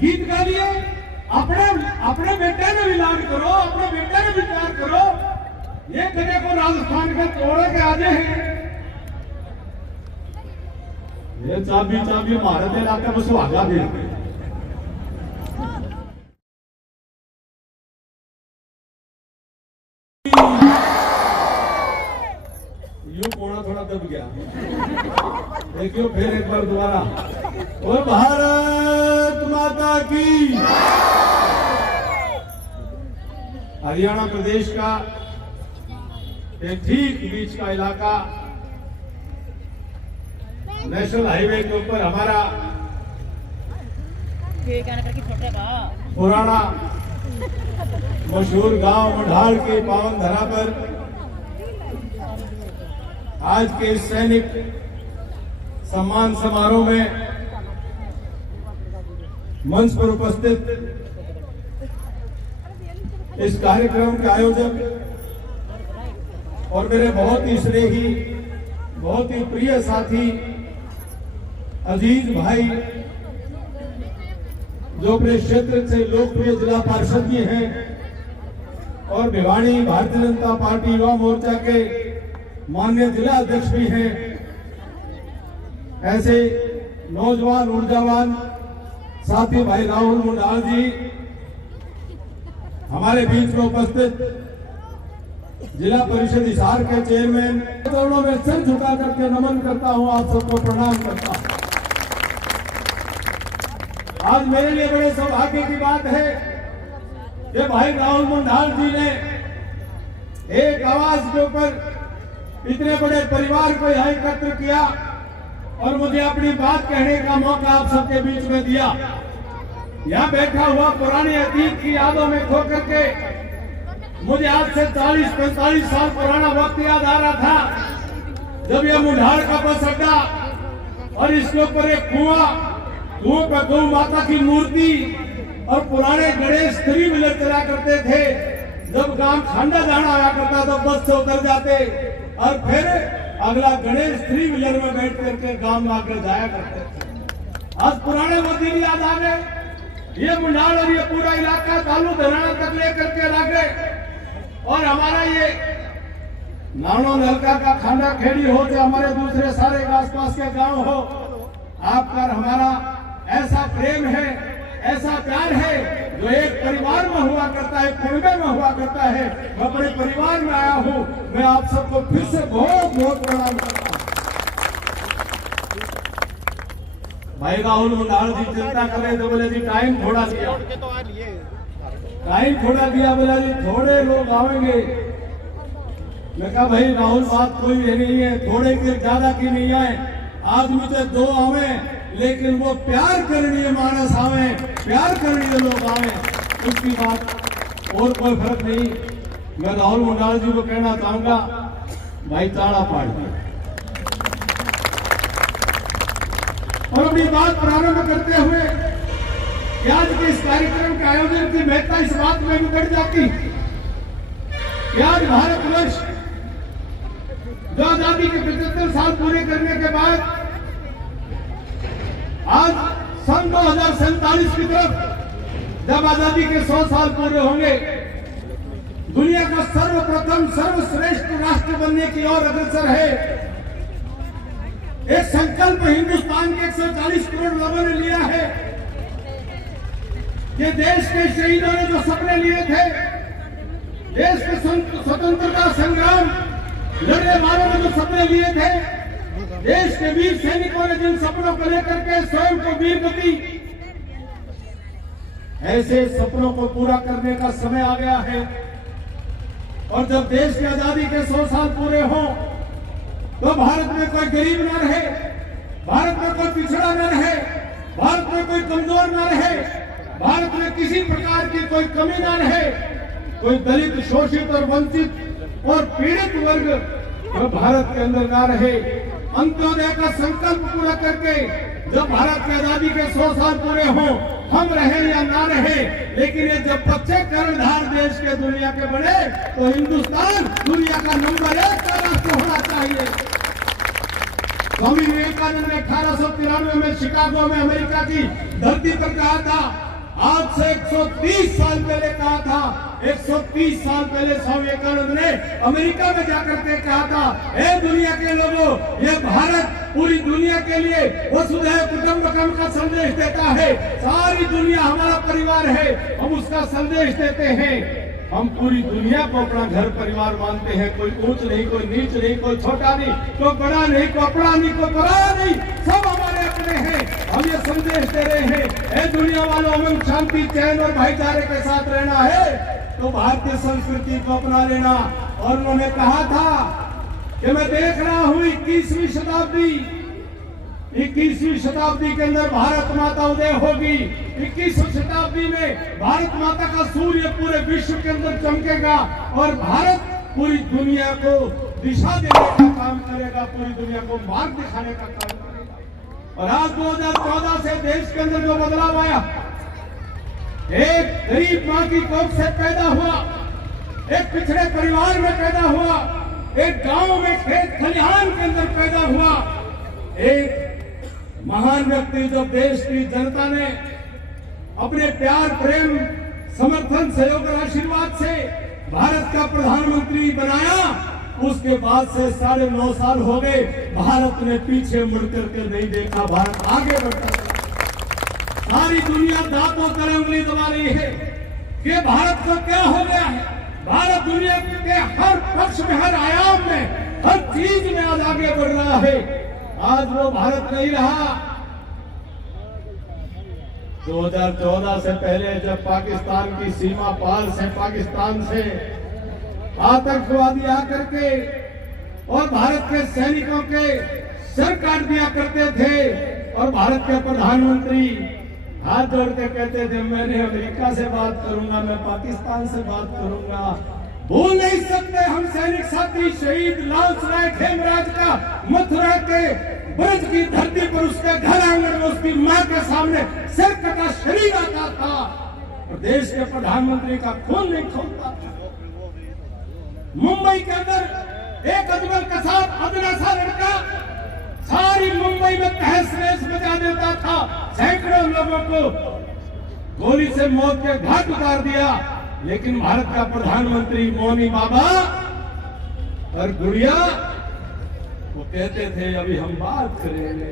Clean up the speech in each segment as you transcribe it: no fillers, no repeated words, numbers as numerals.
गीत गा लिए, अपने अपने बेटे ने भी लाड करो, अपने बेटे ने भी प्यार करो। ये कने को राजस्थान के तोड़े के आजे हैं। ये चाबी चाबी महाराज इलाके में सुहागा दे यूं कोना थोड़ा दब गया। देखियो फिर एक बार दोबारा। और भारत माता की। हरियाणा प्रदेश का एक ठीक बीच का इलाका, नेशनल हाईवे के ऊपर हमारा पुराना मशहूर गांव मढ़ाल के पावन धरा पर आज के इस सैनिक सम्मान समारोह में मंच पर उपस्थित इस कार्यक्रम के आयोजक और मेरे बहुत ही स्नेही, बहुत ही प्रिय साथी अजीज भाई, जो अपने क्षेत्र से लोकप्रिय जिला पार्षद भी हैं और भिवानी भारतीय जनता पार्टी युवा मोर्चा के माननीय जिला अध्यक्ष भी हैं, ऐसे नौजवान ऊर्जावान साथी भाई राहुल मुंडाल जी हमारे बीच में उपस्थित, जिला परिषद हिसार के चेयरमैन, चरणों में सिर झुका करके नमन करता हूं, आप सबको प्रणाम करता हूं। आज मेरे लिए बड़े सौभाग्य की बात है कि भाई राहुल मुंडाल जी ने एक आवाज के ऊपर इतने बड़े परिवार को यहाँ एकत्र किया और मुझे अपनी बात कहने का मौका आप सबके बीच में दिया। यहाँ बैठा हुआ पुराने अतीत की यादों में खो करके मुझे आज से 40-45 साल पुराना वक्त याद आ रहा था, जब ये मुंडाल का बस अड्डा और इसके ऊपर एक कुआं पर गौ माता की मूर्ति और पुराने गणेश 3 व्हीलर चला करते थे। जब गांव खांडा जाना आया करता तो बस से उतर जाते और फिर अगला गणेश 3 व्हीलर में बैठ करके गांव में आकर जाया करते थे। आज पुराने वो दिन याद आ गए। ये मुंडाल और ये पूरा इलाका तालू धराना तक लेकर के ला गए और हमारा ये नानो नलका का खांडा खेड़ी हो या हमारे दूसरे सारे आसपास के गांव हो, आपका हमारा ऐसा प्रेम है, ऐसा प्यार है जो एक परिवार में हुआ करता है, कुनबे में हुआ करता है। मैं अपने परिवार में आया हूं, मैं आप सबको फिर से बहुत बहुत प्रणाम करता हूं। भाई राहुल मुंडाल जी चिंता कर रहे थे, बोले जी टाइम थोड़ा दिया, टाइम थोड़ा दिया, बोला जी थोड़े लोग आएंगे। मैं कहा भाई राहुल बात कोई ये नहीं है, थोड़े के ज्यादा की नहीं आए, आदमी तो 2 आवे, लेकिन वो प्यार करनी मानस आवे, प्यार करनी लोग आवे, उसकी बात और कोई फर्क नहीं। मैं राहुल मुंडाल जी को कहना चाहूंगा, भाई ताड़ा पाड़ दिया। और अपनी बात प्रारंभ करते हुए कि आज के इस कार्यक्रम के आयोजन की महत्ता इस बात में भी बढ़ जाती कि आज भारतवर्ष जो आजादी के 75 साल पूरे करने के बाद आज सन 2047 की तरफ जब आजादी के 100 साल पूरे होंगे, दुनिया का सर्वप्रथम सर्वश्रेष्ठ राष्ट्र बनने की ओर अग्रसर है। एक संकल्प हिंदुस्तान के 140 करोड़ लोगों ने लिया है कि देश के शहीदों ने जो सपने लिए थे, देश के स्वतंत्रता संग्राम लड़ने वालों ने जो सपने लिए थे, देश के वीर सैनिकों ने जिन सपनों को लेकर के स्वयं को वीर गति, ऐसे सपनों को पूरा करने का समय आ गया है। और जब देश की आजादी के 100 साल पूरे हों तो भारत में कोई गरीब न रहे, भारत में कोई पिछड़ा न रहे, भारत में कोई कमजोर न रहे, भारत में किसी प्रकार की कोई कमी न रहे, कोई दलित शोषित और वंचित और पीड़ित वर्ग जो भारत के अंदर न रहे। अंत्योदय का संकल्प पूरा करके जब भारत की आजादी के 100 साल पूरे हों, हम रहे या ना रहे, लेकिन ये जब बच्चे कर्णधार देश के दुनिया के बने तो हिंदुस्तान दुनिया का नंबर 1 का राष्ट्र होना चाहिए। स्वामी विवेकानंद ने 1893 में शिकागो में अमेरिका की धरती पर कहा था आज से 130 साल पहले कहा था। 130 साल पहले स्वामी विवेकानंद ने अमेरिका में जाकर के कहा था, हे दुनिया के लोगों, ये भारत पूरी दुनिया के लिए वसुधैव कुटुंबकम का संदेश देता है। सारी दुनिया हमारा परिवार है, हम उसका संदेश देते हैं। हम पूरी दुनिया को अपना घर परिवार मानते हैं। कोई ऊंच नहीं, कोई नीच नहीं, कोई छोटा नहीं, कोई बड़ा नहीं, कोई अपना नहीं, कोई पराया नहीं, सब हमारे अपने हैं। हम ये संदेश दे रहे हैं, ए दुनिया वालों, अमन शांति चैन और भाईचारे के साथ रहना है तो भारतीय संस्कृति को अपना लेना। और उन्होंने कहा था कि मैं देख रहा हूं 21वीं शताब्दी के अंदर भारत माता उदय होगी। 21वीं शताब्दी में भारत माता का सूर्य पूरे विश्व के अंदर चमकेगा और भारत पूरी दुनिया को दिशा देने का काम करेगा, पूरी दुनिया को मार्ग दिखाने का काम करेगा। और आज 2014 से देश के अंदर जो बदलाव आया, एक गरीब मां की कोख से पैदा हुआ, एक पिछड़े परिवार में पैदा हुआ, एक गांव में खेत खलिहान के अंदर पैदा हुआ, एक महान व्यक्ति जो देश की जनता ने अपने प्यार, प्रेम, समर्थन, सहयोग और आशीर्वाद से भारत का प्रधानमंत्री बनाया। उसके बाद से 9.5 साल हो गए, भारत ने पीछे मुड़कर के नहीं देखा, भारत आगे बढ़ता है। सारी दुनिया दांतों पर उंगली दबा रही है कि भारत को क्या हो गया है। भारत दुनिया के हर पक्ष में, हर आयाम में, हर चीज में आज आगे बढ़ रहा है। आज वो भारत नहीं रहा। 2014 से पहले जब पाकिस्तान की सीमा पार से, पाकिस्तान से आतंकवादी आकर के और भारत के सैनिकों के सर काट दिया करते थे और भारत के प्रधानमंत्री हाथ जोड़ के कहते थे, मैंने अमेरिका से बात करूंगा, मैं पाकिस्तान से बात करूंगा। भूल नहीं सकते हम सैनिक साथी शहीद लालसराय खेमराज का मथुरा के ब्रज की धरती पर उसके घर आंगन में उसकी मां के सामने सिर कटा शरीर आता था और देश के प्रधानमंत्री का खून नहीं खोलता था। मुंबई के अंदर एक अजमल के साथ अदना सा लड़का सारी मुंबई में तहस नहस मचा देता था, सैकड़ों लोगों को गोली से मौत के घाट उतार दिया। लेकिन भारत का प्रधानमंत्री मौनी बाबा और गुड़िया वो कहते थे, अभी हम बात करेंगे।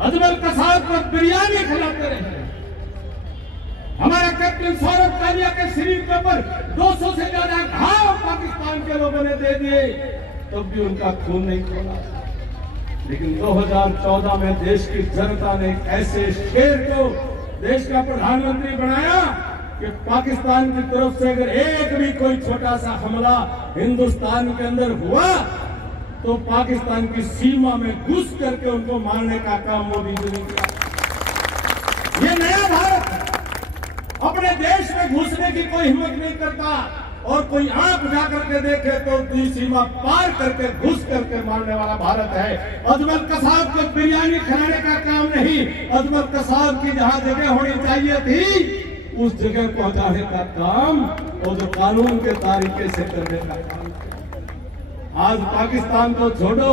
अजमल कसाब को बिरयानी खिलाते रहे। हमारा कैप्टन सौरभ कालिया के शरीर के ऊपर 200 से ज्यादा घाव पाकिस्तान के लोगों ने दे दिए, तब भी उनका खून नहीं खोला। लेकिन 2014 में देश की जनता ने ऐसे शेर को देश का प्रधानमंत्री बनाया कि पाकिस्तान की तरफ से अगर एक भी कोई छोटा सा हमला हिंदुस्तान के अंदर हुआ तो पाकिस्तान की सीमा में घुस करके उनको मारने का काम मोदी जी ने किया। ये नया भारत अपने देश में घुसने की कोई हिम्मत नहीं करता और कोई आंख उठा करके देखे तो सीमा पार करके घुस करके मारने वाला भारत है। अजमल कसाब को बिरयानी खिलाने का काम नहीं, अजमल कसाब की जहां जगह होनी चाहिए थी उस जगह पहुंचाने का काम और जो कानून के तरीके से करने का काम। आज पाकिस्तान को छोड़ो,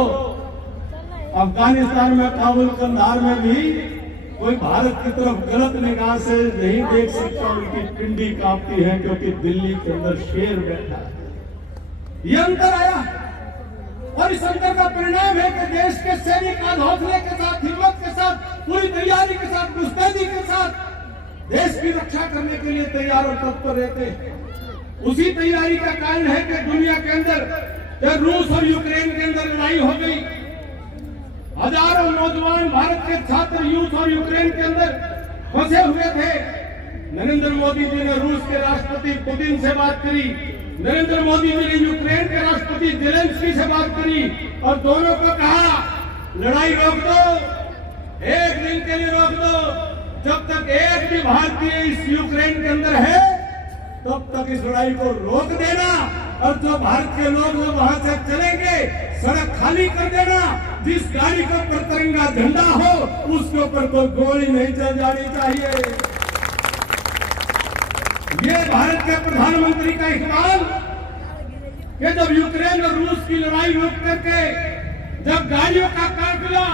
अफगानिस्तान में काबुल कंधार में भी कोई भारत की तरफ गलत निगाह से नहीं देख सकता, उनकी पिंडी कांपती है क्योंकि दिल्ली के अंदर शेर बैठा है। ये अंतर आया और इस अंतर का परिणाम है कि देश के सैनिक आज हौसले के साथ, हिम्मत के साथ, पूरी तैयारी के साथ, मुस्तैदी के साथ देश की रक्षा करने के लिए तैयार और तत्पर रहते हैं। उसी तैयारी का कारण है कि दुनिया के अंदर जब रूस और यूक्रेन के अंदर लड़ाई हो गई, हजारों नौजवान भारत के छात्र यूथ और यूक्रेन के अंदर फंसे हुए थे। नरेंद्र मोदी जी ने रूस के राष्ट्रपति पुतिन से बात करी, नरेंद्र मोदी जी ने यूक्रेन के राष्ट्रपति जेलेंस्की से बात करी और दोनों को कहा लड़ाई रोक दो, एक दिन के लिए रोक दो। जब तक एक भी भारतीय इस यूक्रेन के अंदर है तब तक इस लड़ाई को रोक देना और जो भारत के लोग वहां से चलेंगे सड़क खाली कर देना। जिस गाड़ी के ऊपर तिरंगा झंडा हो उसके ऊपर कोई गोली नहीं चल जानी चाहिए। ये भारत के प्रधानमंत्री का इकबाल कि जब यूक्रेन और रूस की लड़ाई रोक करके जब गाड़ियों का काफिला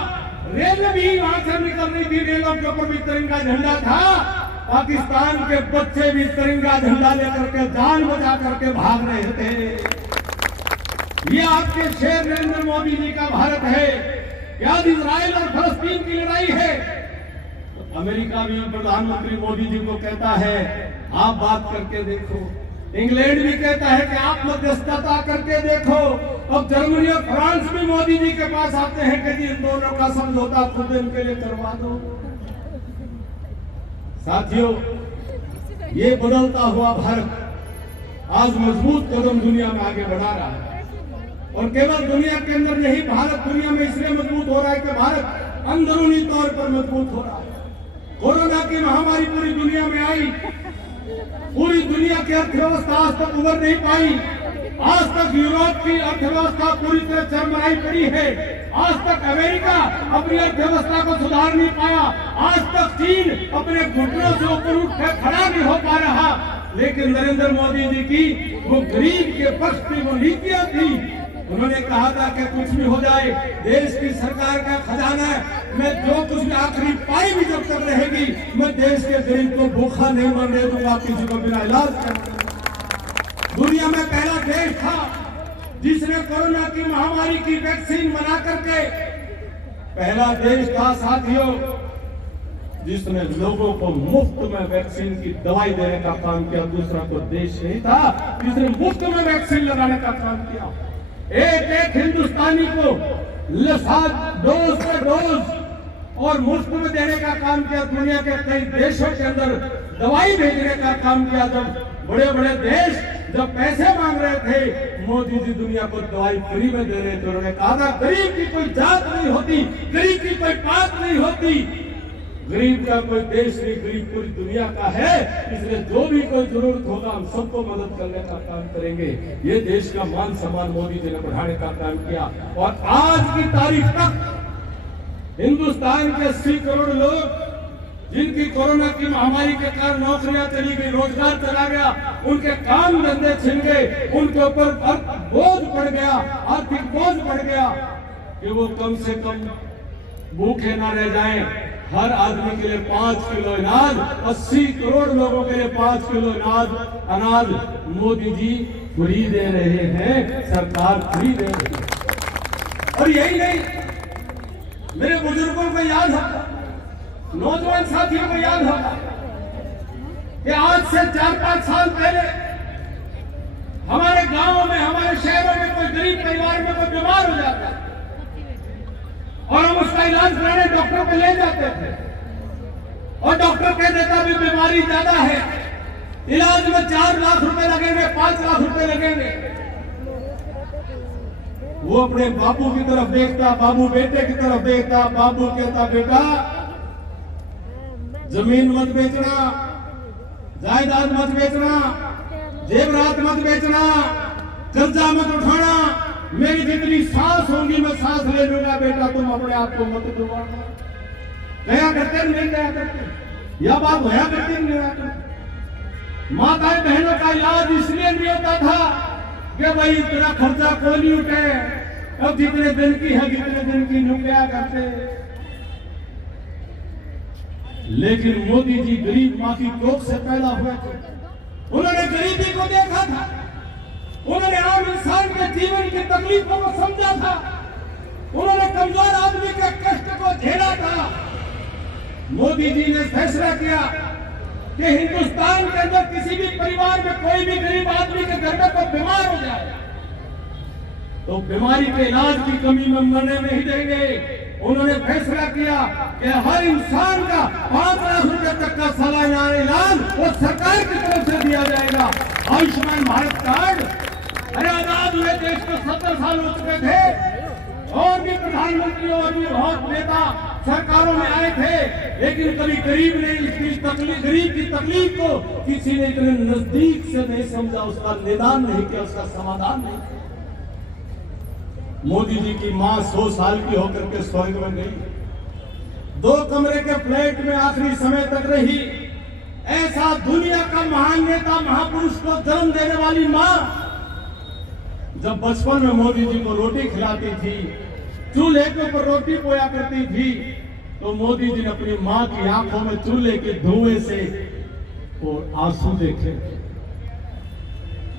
रेल भी वहां से निकल रही थी, रेलों के ऊपर भी तिरंगा झंडा था, पाकिस्तान के बच्चे भी तिरंगा झंडा लेकर के जान बचा करके भाग रहे थे। ये आपके शेर नरेंद्र मोदी जी का भारत है। क्या इजराइल और फलस्तीन की लड़ाई है? तो अमेरिका भी प्रधानमंत्री मोदी जी को कहता है आप बात करके देखो। इंग्लैंड भी कहता है कि आप मध्यस्थता करके देखो। अब जर्मनी और फ्रांस भी मोदी जी के पास आते हैं कि जी इन दोनों का समझौता खुद इनके लिए करवा दो। साथियों, ये बदलता हुआ भारत आज मजबूत कदम दुनिया में आगे बढ़ा रहा है। और केवल दुनिया के अंदर नहीं, भारत दुनिया में इसलिए मजबूत हो रहा है कि भारत अंदरूनी तौर पर मजबूत हो रहा है। कोरोना की महामारी पूरी दुनिया में आई, पूरी दुनिया की अर्थव्यवस्था आज तक उभर नहीं पाई। आज तक यूरोप की अर्थव्यवस्था पूरी तरह चरमराई पड़ी है। आज तक अमेरिका अपनी अर्थव्यवस्था को सुधार नहीं पाया। आज तक चीन अपने घुटनों से ऊपर उठकर खड़ा नहीं हो पा रहा। लेकिन नरेंद्र मोदी जी की वो गरीब के पक्ष की वो नीतियां थी। उन्होंने कहा था कि कुछ भी हो जाए, देश की सरकार का खजाना मैं जो कुछ भी आखिरी पाई भी जब तक रहेगी, मैं देश के गरीब को भूखा नहीं मरने दूंगा, किसी को बिना इलाज कर। दुनिया में पहला देश था जिसने कोरोना की महामारी की वैक्सीन बना करके, पहला देश था साथियों जिसने लोगों को मुफ्त में वैक्सीन की दवाई देने का काम किया। दूसरा कोई देश नहीं था जिसने मुफ्त में वैक्सीन लगाने का काम किया। एक एक हिंदुस्तानी को डोज पे डोज और मुफ्त में देने का काम किया। दुनिया के कई देशों के अंदर दवाई भेजने का काम किया। जब बड़े बड़े देश जब पैसे मांग रहे थे, मोदी जी दुनिया को दवाई फ्री में दे रहे थे। उन्होंने कहा था गरीब की कोई जात नहीं होती, गरीब की कोई बात नहीं होती, गरीब का कोई देश नहीं, गरीब पूरी दुनिया का है। इसलिए जो भी कोई जरूरत होगा हम सबको मदद करने का काम करेंगे। ये देश का मान सम्मान मोदी जी ने बढ़ाने का काम किया। और आज की तारीख तक हिंदुस्तान के 80 करोड़ लोग जिनकी कोरोना की महामारी के कारण नौकरियां चली गई, रोजगार चला गया, उनके काम धंधे छिन गए, उनके ऊपर बोझ पड़ गया, आर्थिक बोझ पड़ गया कि वो कम से कम भूखे ना रह जाएं। हर आदमी के लिए 5 किलो अनाज, 80 करोड़ लोगों के लिए 5 किलो अनाज मोदी जी फ्री दे रहे हैं, सरकार फ्री दे रही है। और यही नहीं, मेरे बुजुर्गों को याद होगा, नौजवान साथियों को याद होगा कि आज से 4-5 साल पहले हमारे गांवों में, हमारे शहरों में कोई गरीब परिवार में कोई बीमार हो जाता और हम उसका इलाज कराने डॉक्टर पे ले जाते थे और डॉक्टर कह देता भी बीमारी ज्यादा है, इलाज में 4 लाख रुपए लगेंगे, 5 लाख रुपए लगेंगे। वो अपने बाबू की तरफ देखता, बाबू बेटे की तरफ देखता, बाबू कहता बेटा जमीन मत बेचना, जायदाद मत बेचना, जेवरात मत बेचना, कर्जा मत उठाना, मेरी जितनी सांस होगी मैं सांस ले लूंगा, बेटा तुम अपने आप को मत डुबाना। गया करते नहीं गया करते, यह बात होया करते नहीं होया करते। माताएं बहनों का इलाज इसलिए नहीं होता था कि भाई तेरा खर्चा कोई नहीं उठे, अब जितने दिन की है जितने दिन की नहीं गया करते। लेकिन मोदी जी गरीब माँ की कोख से पैदा हुए थे, उन्होंने गरीबी को देखा था, उन्होंने आम इंसान के जीवन की तकलीफों को समझा था, उन्होंने कमजोर आदमी के कष्ट को झेला था। मोदी जी ने फैसला किया कि हिंदुस्तान के अंदर किसी भी परिवार में कोई भी गरीब आदमी के घर में कोई बीमार हो जाए तो बीमारी के इलाज की कमी में मरने नहीं देंगे। उन्होंने फैसला किया कि हर इंसान का 5 लाख रुपए तक का सालाना इलाज वो सरकार की तरफ से दिया जाएगा। आयुष्मान भारत कार्ड, अरे आजाद हुए देश को 70 साल हो चुके थे और भी प्रधानमंत्री और भी बहुत नेता सरकारों में आए थे, लेकिन कभी गरीब ने गरीब की तकलीफ को किसी ने इतने नजदीक से नहीं समझा, उसका निदान नहीं किया, उसका समाधान नहीं किया। मोदी जी की मां 100 साल की होकर के स्वर्ग में गई, 2 कमरे के फ्लैट में आखिरी समय तक रही। ऐसा दुनिया का महान नेता, महापुरुष को जन्म देने वाली मां जब बचपन में मोदी जी को रोटी खिलाती थी, चूल्हे के ऊपर रोटी पोया करती थी, तो मोदी जी ने अपनी मां की आंखों में चूल्हे के धुएं से और आंसू देखे।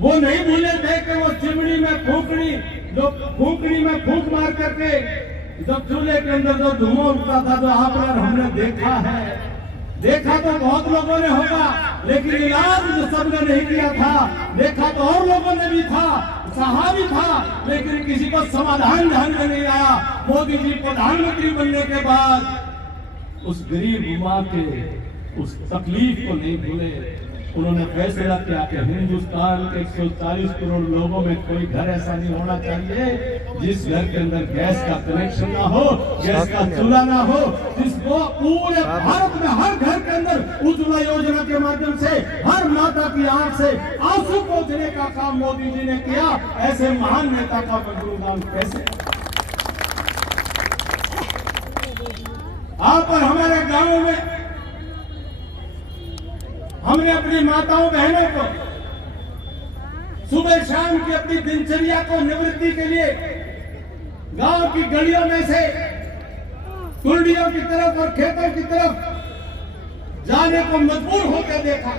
वो नहीं भूले थे कि वो चिमनी में फूंकनी, जो फूंकनी में फूंक मार करके जब चूल्हे के अंदर जो धुआं उठता था, जो आप और हमने देखा है, देखा तो बहुत लोगों ने होगा, लेकिन इलाज जो सबने नहीं किया था। देखा तो और लोगों ने भी था, सहा भी था, लेकिन किसी को समाधान ध्यान में नहीं आया। मोदी जी प्रधानमंत्री बनने के बाद उस गरीब माँ के उस तकलीफ को नहीं भूले। उन्होंने फैसला किया कि हिंदुस्तान के 140 करोड़ लोगों में कोई घर ऐसा नहीं होना चाहिए जिस घर के अंदर गैस का कनेक्शन ना हो, गैस का चूल्हा ना हो, जिसको पूरे भारत में हर घर के अंदर उज्ज्वला योजना के माध्यम से हर माता की आंख से आंसू पोंछने का काम मोदी जी ने किया। ऐसे महान नेता का बदनाम कैसे? आप और हमारे गांव में हमने अपनी माताओं बहनों को सुबह शाम की अपनी दिनचर्या को निवृत्ति के लिए गांव की गलियों में से कुंडियों की तरफ और खेतों की तरफ जाने को मजबूर होकर देखा,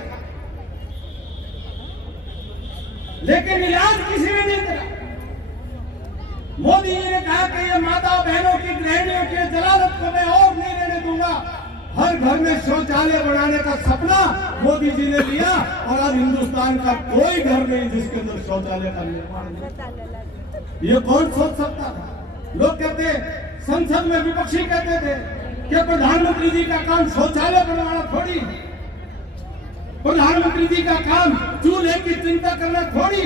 लेकिन इलाज किसी ने नहीं करा। मोदी जी ने कहा कि ये माता बहनों की गृहिणियों की जलालत को मैं और नहीं रहने दूंगा। हर घर में शौचालय बनाने का सपना मोदी जी ने लिया और आज हिंदुस्तान का कोई घर नहीं जिसके अंदर शौचालय का निर्माण नहीं। ये कौन सोच सकता था? लोग कहते, संसद में विपक्षी कहते थे कि प्रधानमंत्री जी का काम शौचालय बनवाना थोड़ी, प्रधानमंत्री जी का काम चूल्हे की चिंता करना थोड़ी।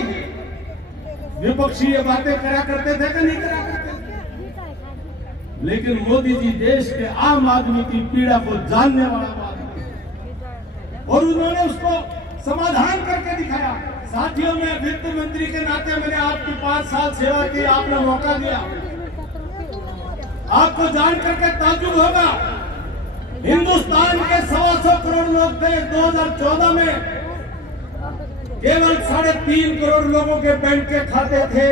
विपक्षी ये बातें करा करते थे कि नहीं करा करते? लेकिन मोदी जी देश के आम आदमी की पीड़ा को जानने वाला आदमी और उन्होंने उसको समाधान करके दिखाया। साथियों, में वित्त मंत्री के नाते मैंने आपकी 5 साल सेवा की, आपने मौका दिया। आपको जान करके ताज्जुब होगा, हिंदुस्तान के 125 करोड़ लोग थे 2014 में, केवल 3.5 करोड़ लोगों के बैंक के खाते थे।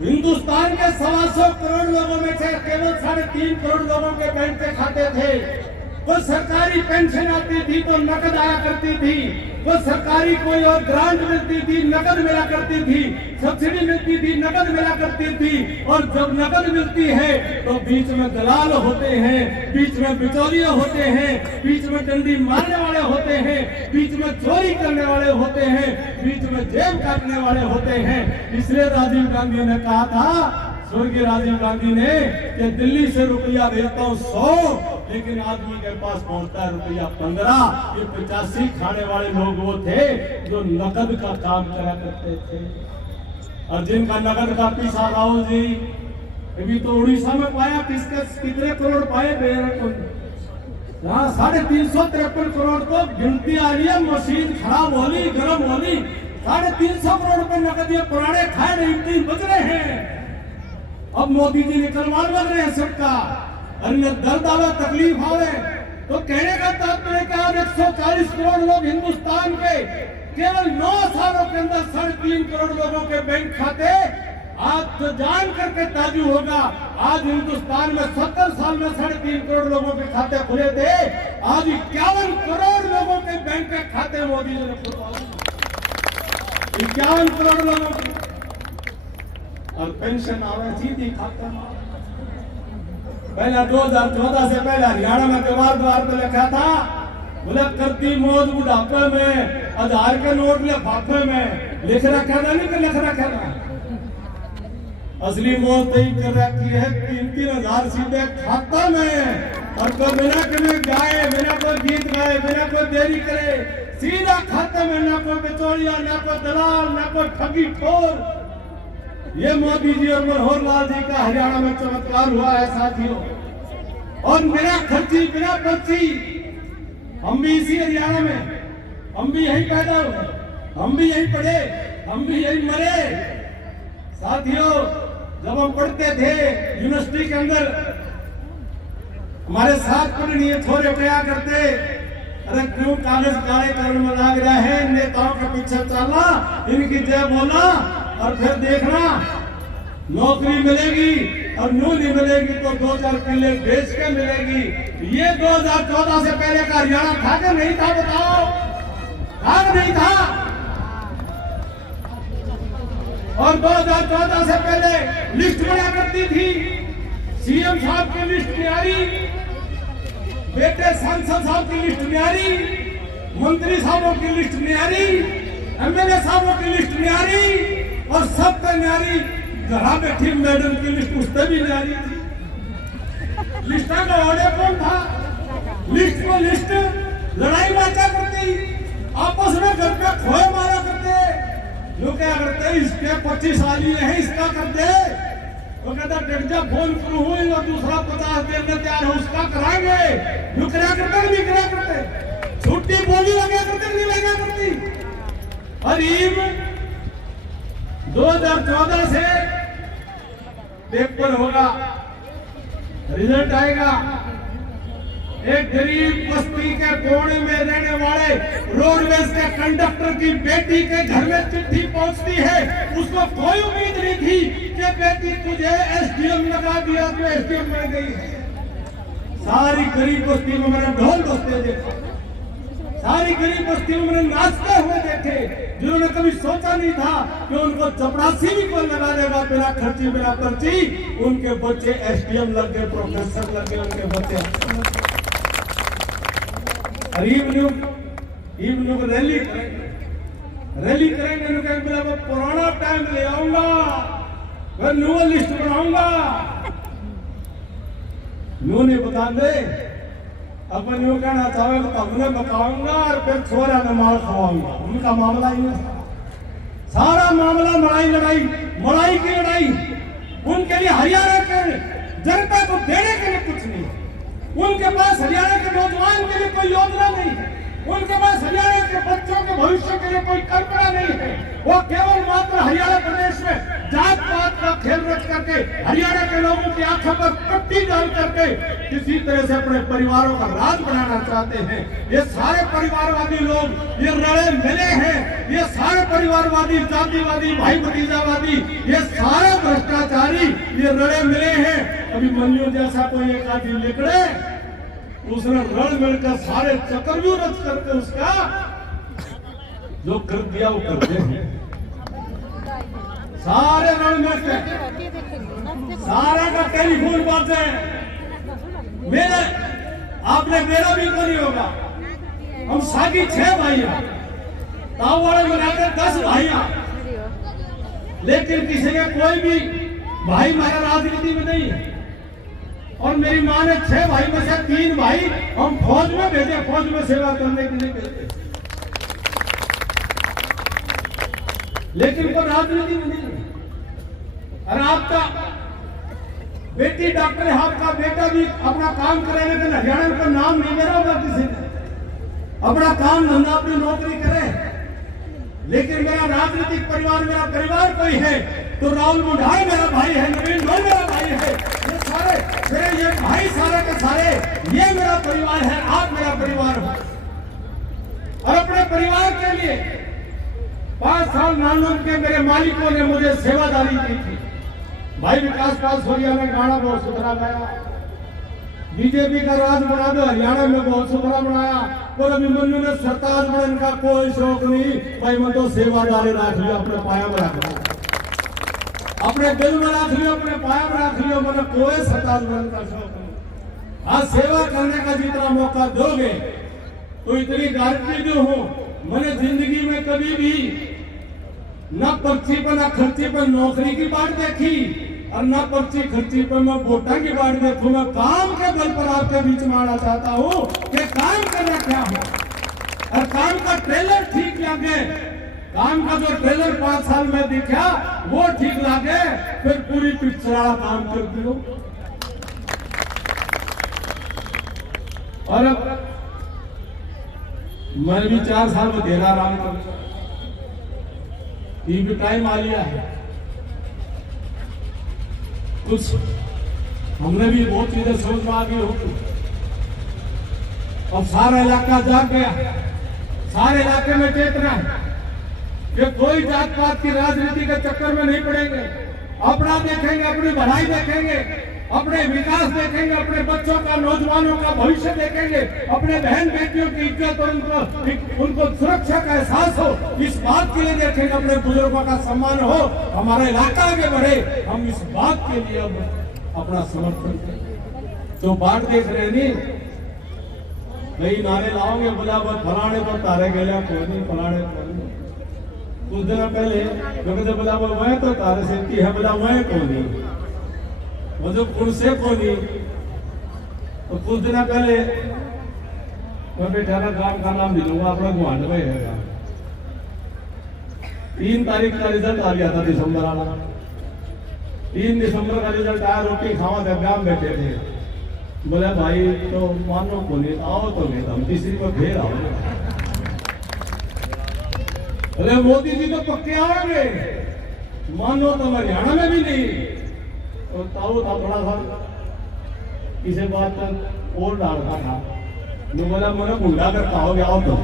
हिंदुस्तान के 125 करोड़ लोगों में से केवल 3.5 करोड़ लोगों के बैंक के खाते थे। वो सरकारी पेंशन आती थी तो नकद आया करती थी, वो सरकारी कोई और ग्रांट मिलती थी नकद मिला करती थी, सब्सिडी मिलती थी नकद मिला करती थी। और जब नकद मिलती है तो बीच में दलाल होते हैं, बीच में बिचौलिए होते हैं, बीच में डंडी मारने वाले होते हैं, बीच में चोरी करने वाले होते हैं, बीच में जेब काटने वाले होते हैं। इसलिए राजीव गांधी ने कहा था, स्वर्गीय राजीव गांधी ने, कि दिल्ली से रुपया भेजता हूँ 100, लेकिन आदमी के पास पहुंचता है रुपया 15। ये 85 खाने वाले लोग वो थे जो नकद का काम करा करते थे। और जिनका नकद का पीसा, राहुल जी अभी तो उड़ीसा में पाया, कितने करोड़ पाए? 353 करोड़ को गिनती आ रही है, मशीन खराब होली, गर्म होली, 350 करोड़ रुपए नकद ये पुराने खाए नहीं, 3 बज रहे हैं। अब मोदी जी निकलवान लग रहे हैं सबका, अन्य दर्द आवे, तकलीफ आवे। तो कहने का तात्पर्य क्या, 140 करोड़ लोग हिंदुस्तान के केवल 9 सालों के अंदर 3.5 करोड़ लोगों के बैंक खाते। आज तो जान करके ताज्जुब होगा, आज हिंदुस्तान में 70 साल में 3.5 करोड़ लोगों के खाते खुले थे, आज 51 करोड़ लोगों के बैंक के खाते मोदी जी ने खुलवाए। 51 करोड़ लोगों के, और पेंशन आवे सीधी खाता। पहला 2014 से पहले हरियाणा में द्वार द्वार पे लिखा था, बोले करती मौज बुढ़ापे में, 1000 के नोट लिफाफे में। लिख रखा था, नहीं कि लिख रखा था? असली मौज तय कर रखी है 3-3 हजार सीधे खाता में। और तो बिना कभी गाए, बिना कोई गीत गाए, बिना कोई देरी करे, सीधा खाते में, ना कोई बिचौलिया, ना कोई दलाल, ना कोई ठगी ठोर। ये मोदी जी और मनोहर लाल जी का हरियाणा में चमत्कार हुआ है साथियों। और बिना खर्ची, बिना पर्ची, हम भी इसी हरियाणा में, हम भी यही पैदा हुए, हम भी यही पढ़े, हम भी यही मरे। साथियों, जब हम पढ़ते थे यूनिवर्सिटी के अंदर, हमारे साथ पढ़नीय छोरे क्या करते, अरे क्यों कागज काले करने में लग रहा है, नेताओं के पीछे चलना, इनकी जय बोलना और फिर देखना नौकरी मिलेगी। और न्यू नहीं मिलेगी तो 2-4 किले बेच के मिलेगी। ये 2014 से पहले का हरियाणा था कि नहीं था? बताओ, था कि नहीं था? और 2014 से पहले लिस्ट बना करती थी, सीएम साहब की लिस्ट न्यारी, बेटे सांसद साहब की लिस्ट न्यारी, मंत्री साहबों की लिस्ट न्यारी, एमएलए साहबों की लिस्ट न्यारी, और सबका न्यारी घर बैठी मैडम की लिस्ट उससे भी न्यारी थी। लिस्टा का ऑर्डर कौन था? लिस्ट को लिस्ट लड़ाई बाचा करती, आपस में घर पे खोए मारा करते। जो क्या करते, इसके 25 साल ही है, इसका करते। वो कहता डेढ़ फोन शुरू हुई और दूसरा 50 देर में तैयार है, उसका कराएंगे। जो करा करते नहीं करा करते, छुट्टी बोली लगा करते नहीं लगा करती। और 2014 से पेपर होगा, रिजल्ट आएगा। एक गरीब बस्ती के कोने में रहने वाले रोडवेज के कंडक्टर की बेटी के घर में चिट्ठी पहुंचती है। उसको कोई उम्मीद नहीं थी कि बेटी तुझे एसडीएम लगा दिया तो एसडीएम बन गई है। सारी गरीब बस्ती में मैंने ढोल बजते देखे, सारी गरीब बस्ती में मैंने नाचते हुए देखे, जिन्होंने कभी सोचा नहीं था कि उनको चपरासी भी कोई लगा देगा बिना खर्ची बिना पर्ची। उनके बच्चे एसडीएम लग गए, प्रोफेसर लग गए, उनके बच्चे। इवनिंग रैली करेंगे, मैं पुराना टाइम ले आऊंगा, मैं न्यू लिस्ट बनाऊंगा। न्यू नहीं बता दे, अपन यूं कहना चाहे तो हमने बताऊंगा और फिर छोरा में मार खवाऊंगा। उनका मामला ही है, सारा मामला मलाई की लड़ाई। उनके लिए हरियाणा के जनता को देने के लिए कुछ नहीं है। उनके पास हरियाणा के नौजवान के लिए कोई योजना नहीं है। उनके पास हरियाणा के बच्चों के भविष्य के लिए कोई कल्पना नहीं है। वो केवल मात्र हरियाणा प्रदेश में जात पात का खेल रच करके हरियाणा के लोगों की आंखों पर पट्टी डाल करके किसी तरह से अपने परिवारों का राज बनाना चाहते हैं। ये सारे परिवारवादी लोग ये रले मिले हैं, ये सारे परिवारवादी, जातिवादी, भाई भतीजावादी, ये सारे भ्रष्टाचारी ये रले मिले हैं। अभी मन्नू जैसा कोई एक आदमी निकले, उसने रल मिलकर सारे चक्रव्यूह रच करके उसका जो कर दिया वो करते हैं। सारे रल मिलकर सारा का टेलीफोन बातें मेरे आपने मेरा भी तो नहीं होगा। हम सागी 6 भाइयां, ताऊ वाले मिलाकर 10 भाइयां, लेकिन किसी का कोई भी भाई हमारा राजनीति में नहीं है। और मेरी माँ ने 6 भाई में से 3 भाई हम फौज में भेजे, फौज में सेवा करने के लिए भेजे, लेकिन कोई राजनीति में नहीं। और आपका बेटी डॉक्टर है, आपका बेटा भी अपना काम करे, लेकिन हरियाणा का नाम नहीं मेरा होगा। किसी ने अपना काम धंधा, अपनी नौकरी करे, लेकिन मेरा राजनीतिक परिवार, मेरा परिवार कोई है तो राहुल मुंडाल मेरा भाई है, नवीन ढोल मेरा भाई है। ये सारे मेरे ये भाई सारे के सारे ये मेरा परिवार है, आप मेरा परिवार हो। और अपने परिवार के लिए 5 साल नानों के मेरे मालिकों ने मुझे सेवादारी की थी। भाई विकास पासवान ने गाना बहुत सुथरा गाया, बीजेपी का राज बना दो हरियाणा में बहुत सुथरा बनाया। और अभिमन्यु ने सरताज बनने का कोई शौक नहीं, भाई मैं तो सेवादारी रख लिया, अपने पाया में रख लिया, अपने दिल में रख लिया, अपने पाया में रख लिया, मैंने कोई सरताज बनने का शौक नहीं। आज सेवा करने का जितना मौका दोगे तो इतनी गारंटी दो हूं, मैंने जिंदगी में कभी भी न पर्ची पर न खर्ची पर नौकरी की बात देखी और न पर्ची खर्ची पर मैं वोटा की बात देखू। मैं काम के बल पर आपके बीच में आना चाहता हूँ कि काम करना क्या हो, और काम का ट्रेलर ठीक लगे, काम का जो ट्रेलर 5 साल में दिखा वो ठीक लगे, फिर पूरी पिक्चर वाला काम कर दियो। और अब मैं भी 4 साल में देना आराम कर, ये भी टाइम आ लिया है। कुछ हमने भी बहुत चीजें सोच में आ गई होगी। अब सारा इलाका जाग गया, सारे इलाके में चेतना है कि कोई जात पात की राजनीति के चक्कर में नहीं पड़ेंगे। अपना देखेंगे, अपनी भलाई देखेंगे, अपने विकास देखेंगे, अपने बच्चों का, नौजवानों का भविष्य देखेंगे, अपने बहन बेटियों की इज्जत और उनको सुरक्षा का एहसास हो, इस बात के लिए देखेंगे, अपने बुजुर्गों का सम्मान हो, हमारा इलाका आगे बढ़े, हम इस बात के लिए अब अपना समर्थन करें। जो बात देख रहे हैं नहीं, कई नारे लाओगे, बोला फलाने पर तारे गया कोई नहीं, फलाने कुछ दिन पहले बोला वह तो तारे से है, बोला वह कौन नहीं, मुझे पुरसे को नहीं। तो कुछ दिन पहले मैं बेटा गांव का नाम दिलूंगा, अपना गुआंढ में है। 3 तारीख का रिजल्ट आ गया था, दिसंबर वाला। 3 दिसंबर का रिजल्ट आया, रोटी खावा था, गांव बैठे थे। बोले भाई तो मानो को नहीं, आओ तो नहीं, हम तीसरी को फिर आओ। बोले मोदी जी तो पक्के आएंगे, मानो तो हरियाणा में भी नहीं। तो ताऊ था थोड़ा सा किसी बात पर और डालता था, बोला मैंने गुंडा कर खाओगे, आओ तो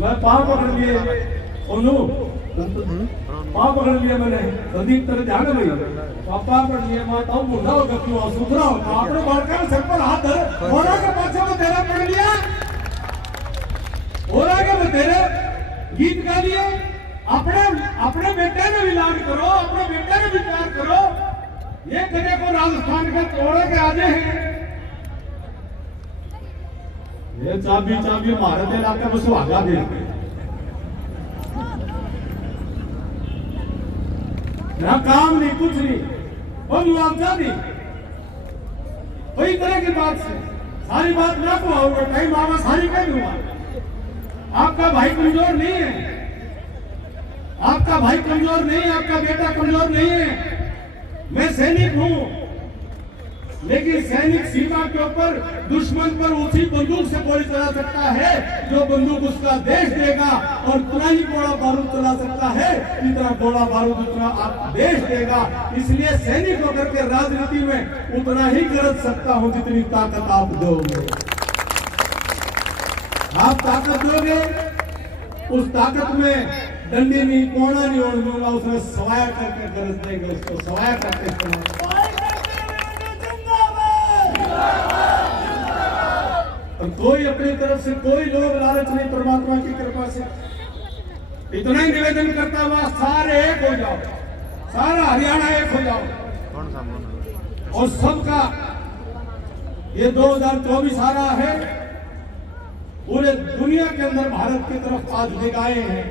मैं पाँव पकड़ लिए, पाँव पकड़ लिया मैंने, संदीप तेरे ध्यान में पापा पकड़ लिए, माता गुंडा होगा क्यों, सुधरा होगा, आपने बढ़कर सर पर हाथ धर, और आगे पाछे में तेरा पकड़ लिया, और आगे में तेरे गीत गा लिए। अपने बेटे में भी लाड करो, अपने बेटे में भी प्यार करो। ये कने को राजस्थान के तोड़े के आजे हैं, ये चाबी भारत इलाके में सुहागा दे, ना काम नहीं, कुछ नहीं, और मुआवजा नहीं, वही तरह की बात से सारी बात ना को होगा, टाइम आवा सारी कह दूंगा। आपका भाई कमजोर नहीं है, आपका भाई कमजोर नहीं है, आपका बेटा कमजोर नहीं है। मैं सैनिक हूं, लेकिन सैनिक सीमा के ऊपर दुश्मन पर उसी बंदूक से गोली चला सकता है जो बंदूक उसका देश देगा, और उतना ही गोला बारूद चला सकता है जितना गोला बारूद उतना आप देश देगा। इसलिए सैनिक होकर के राजनीति में उतना ही गरज सकता हूं जितनी ताकत आप दोगे। आप ताकत दोगे, उस ताकत में डंडी नहीं, कोना नहीं ओढ़ दूंगा, उसमें सवाया करके गरज देंगे, उसको सवाया करके और कोई अपनी तरफ से कोई लोग लालच नहीं, परमात्मा की कृपा से इतना ही निवेदन करता हुआ सारे एक हो जाओ, सारा हरियाणा एक हो जाओ, और सबका ये 2024 आ रहा है, पूरे दुनिया के अंदर भारत की तरफ आज निगाहें हैं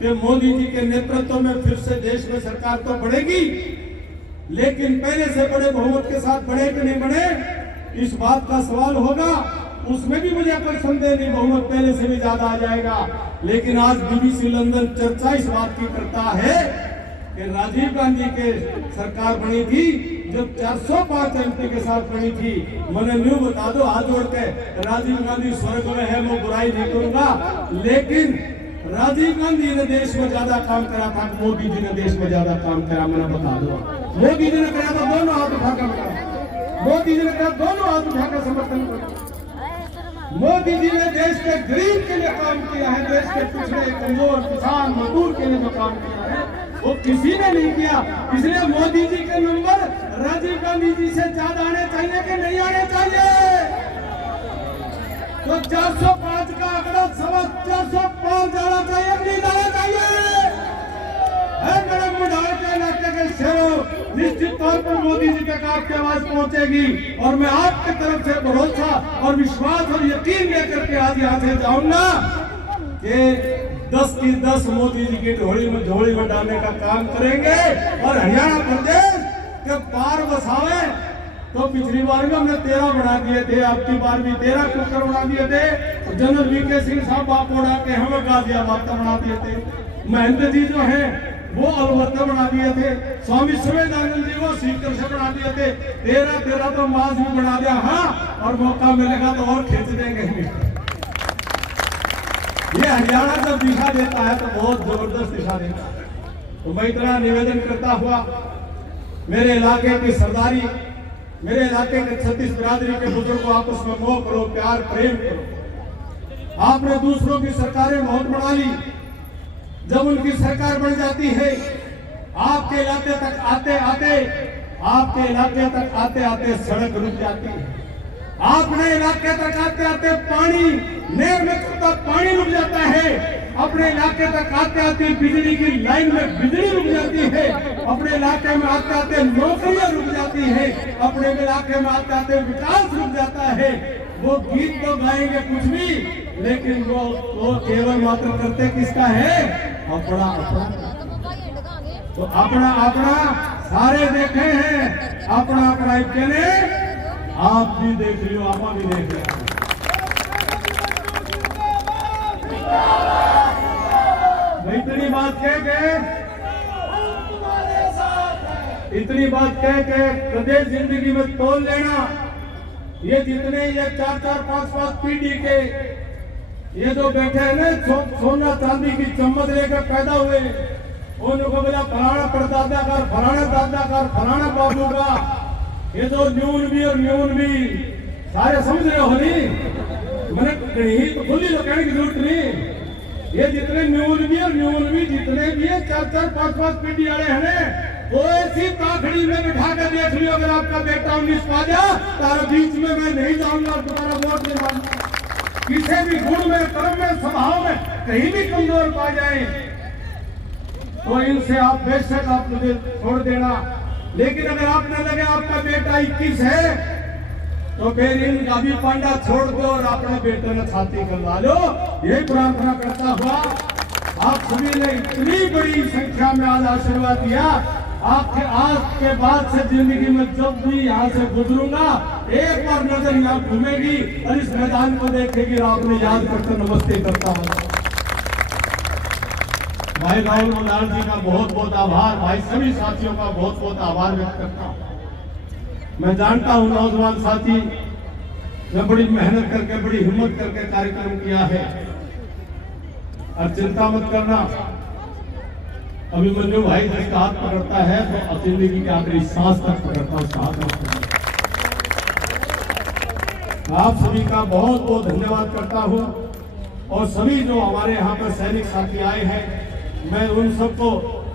कि मोदी जी के नेतृत्व में फिर से देश में सरकार तो बढ़ेगी, लेकिन पहले से बड़े बहुमत के साथ बढ़े कि नहीं बढ़े, इस बात का सवाल होगा। उसमें भी मुझे कोई संदेह नहीं, बहुमत पहले से भी ज्यादा आ जाएगा। लेकिन आज बीबीसी लंदन चर्चा इस बात की करता है कि राजीव गांधी के सरकार बनी थी, जब 405 एमपी के साथ बनी थी। मैंने न्यू बता दो हाथ जोड़ के, राजीव गांधी स्वर्ग में है, मैं बुराई नहीं करूंगा, लेकिन राजीव गांधी ने देश में ज्यादा काम करा था, मोदी जी ने देश में ज्यादा काम करा। मैंने बता दो, मोदी जी ने करा था, दोनों हाथ उठाकर करा, मोदी जी ने कहा दोनों हाथ उठाकर समर्थन करो। मोदी जी ने देश के गरीब के लिए काम किया है, देश के पिछड़े कमजोर किसान मजदूर के लिए जो काम किया है वो किसी ने नहीं किया। इसलिए मोदी जी के नंबर राजीव गांधी जी से ज्यादा आने चाहिए कि नहीं आने चाहिए? तो 405 का आंकड़ा 405 जाना चाहिए, नहीं जाना चाहिए? मेरे बुढ़ाए के इलाके के शेरों, निश्चित तौर पर मोदी जी तक आपकी आवाज पहुंचेगी, और मैं आपकी तरफ से भरोसा और विश्वास और यकीन लेकर के आज यहाँ से जाऊंगा कि 10 की 10 मोदी जी की झोली में डालने का काम करेंगे। और हरियाणा प्रदेश के पार बसावे, तो पिछली बार भी हमने 13 बढ़ा दिए थे, आपकी बार भी 13 कुकर बढ़ा दिए थे। जनरल वीके सिंह साहब बाप उड़ा के हमें गाजियाबाद का बढ़ा दिए थे। महंत जी जो है वो अलवर्ता बना दिए थे, स्वामी सुवेदानंद जी वो सीकर से बना दिए थे। 13 तो मास भी बना दिया। हाँ, और मौका मिलेगा तो और खींच देंगे। ये हरियाणा जब दिशा देता है तो बहुत जबरदस्त दिशा देता है। तो मैं इतना निवेदन करता हुआ, मेरे इलाके की सरदारी, मेरे इलाके के 36 बिरादरी के बुजुर्गों, आपस में मोह करो, प्यार प्रेम करो। आपने दूसरों की सरकारें बहुत बना ली, जब उनकी सरकार बन जाती है आपके इलाके तक आते आते सड़क रुक जाती है। अपने इलाके तक आते आते पानी, नहर में चलता पानी रुक जाता है। अपने इलाके तक आते आते बिजली की लाइन में बिजली रुक जाती है। अपने इलाके में आते आते नौकरियां रुक जाती है। अपने इलाके में आते आते विकास रुक जाता है। वो गीत तो गाएंगे कुछ भी, लेकिन वो केवल मात्र करते किसका है? अपना अपना। तो अपना अपना सारे देखे हैं, अपना अपना ने आप भी देख लियो, आप भी देख लियो। इतनी बात कह के प्रदेश जिंदगी में तोल लेना। ये जितने ये 4-4, 5-5 पीढ़ी के ये जो बैठे हैं ना, सोना चांदी की चम्मच लेकर पैदा हुए, उनको बोला फलाना परदादा कर, फलाना दादा कर, फलाना बाबू का। ये तो न्यून भी और न्यून भी सारे समझ रहे हो नहीं? मैंने कहीं तो खुली कहने की जरूरत नहीं। ये जितने न्यून भी और न्यून भी जितने भी है 4-4, 5-5 पीढ़ी वाले हैं, वो ऐसी ताखड़ी में बिठा कर देख लियो। अगर आपका बेटा 19 पा जाए तारा बीच में मैं नहीं जाऊंगा और तुम्हारा वोट नहीं मांगूंगा। किसी भी गुण में, कर्म में, स्वभाव में कहीं भी कमजोर पा जाए तो इनसे आप बेशक आप मुझे छोड़ देना। लेकिन अगर आपने लगे आपका बेटा 21 है तो फिर इन गावी पांडा छोड़ दो और अपने बेटे ने छाती करवा लो। यही प्रार्थना करता हुआ आप सभी ने इतनी बड़ी संख्या में आज आशीर्वाद दिया। आपके आज के बाद से जिंदगी में जब भी यहाँ से गुजरूंगा एक बार नजर यहाँ घूमेगी और इस मैदान को देखेगी और आपने याद करके नमस्ते करता हूँ। भाई राहुल मंडाल जी का बहुत बहुत आभार, भाई सभी साथियों का बहुत बहुत आभार व्यक्त करता हूँ। मैं जानता हूँ नौजवान साथी ने बड़ी मेहनत करके, बड़ी हिम्मत करके कार्यक्रम किया है। और चिंता मत करना, अभिमन्यु भाई जिसका हाथ पकड़ता है तो जिंदगी की आखिरी सांस तक पकड़ता है, उसका हाथ पकड़ता है। आप सभी का बहुत बहुत धन्यवाद करता हूँ। और सभी जो हमारे यहाँ पर सैनिक साथी आए हैं, मैं उन सबको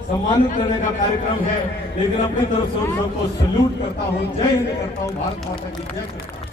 सम्मानित करने का कार्यक्रम है, लेकिन अपनी तरफ से उन सबको सैल्यूट करता हूँ, जय हिंद करता हूँ, भारत माता की जय करता हूँ।